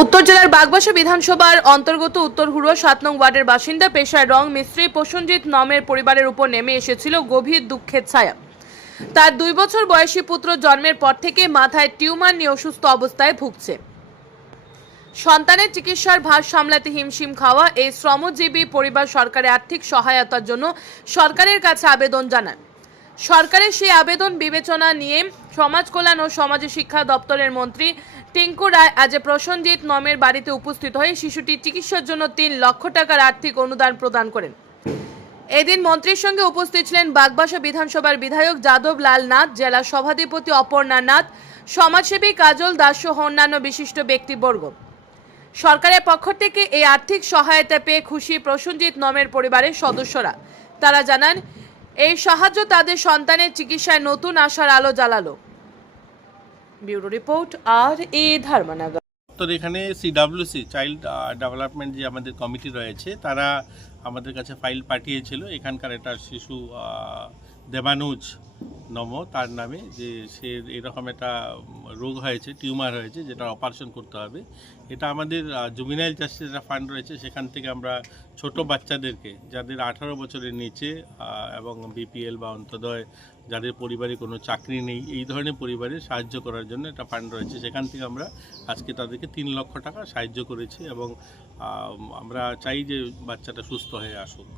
উত্তর জেলার বাগবাসা বিধানসভার অন্তর্গত উত্তর হুড়ো সাত নং ওয়ার্ডের বাসিন্দা পেশায় রং মিস্ত্রি প্রসঞ্জিৎ নমের পরিবারের উপর নেমে এসেছিল গভীর দুঃখের ছায়া। তার দুই বছর বয়সী পুত্র জন্মের পর থেকে মাথায় টিউমার নিয়ে অসুস্থ অবস্থায় ভুগছে। সন্তানের চিকিৎসার ভার সামলাতে হিমশিম খাওয়া এই শ্রমজীবী পরিবার সরকারের আর্থিক সহায়তার জন্য সরকারের কাছে আবেদন জানান সরকারের সেই আবেদন বিবেচনা নিয়ে সমাজ কল্যাণ ও সমাজ শিক্ষা দপ্তরের মন্ত্রী টিঙ্কু রায় আজ প্রসঞ্জিৎ নমের বাড়িতে উপস্থিত হয়ে শিশুটির চিকিৎসার জন্য তিন লক্ষ টাকার আর্থিক অনুদান প্রদান করেন। এদিন মন্ত্রীর সঙ্গে উপস্থিত ছিলেন বাগবাসা বিধানসভার বিধায়ক যাদব লাল নাথ, জেলা সভাধিপতি অপর্ণা নাথ, সমাজসেবী কাজল দাস সহ অন্যান্য বিশিষ্ট ব্যক্তিবর্গ। সরকারের পক্ষ থেকে এই আর্থিক সহায়তা পেয়ে খুশি প্রসঞ্জিৎ নমের পরিবারের সদস্যরা। তারা জানান, এই সাহায্য তাদের সন্তানের চিকিৎসায় নতুন আশার আলো জ্বালালো। ব্যুরো রিপোর্ট আর এ ধর্মনগর। তো এখানে সিডাব্লিউসি চাইল্ড ডেভেলপমেন্ট যে আমাদের কমিটি রয়েছে, তারা আমাদের কাছে ফাইল পাঠিয়েছিল। এখানকার একটা শিশু দেবানুজ নম, তার নামে যে সে এরকম একটা রোগ হয়েছে, টিউমার হয়েছে, যেটা অপারেশন করতে হবে। এটা আমাদের জুমিনাইল জাস্টিস একটা ফান্ড রয়েছে। সেখান থেকে আমরা ছোট বাচ্চাদেরকে, যাদের আঠারো বছরের নিচে এবং বিপিএল বা অন্তদয় যাদের পরিবারে কোনো চাকরি নেই, এই ধরনের পরিবারে সাহায্য করার জন্য একটা ফান্ড রয়েছে। সেখান থেকে আমরা আজকে তাদেরকে তিন লক্ষ টাকা সাহায্য করেছি এবং আমরা চাই যে বাচ্চাটা সুস্থ হয়ে আসুক।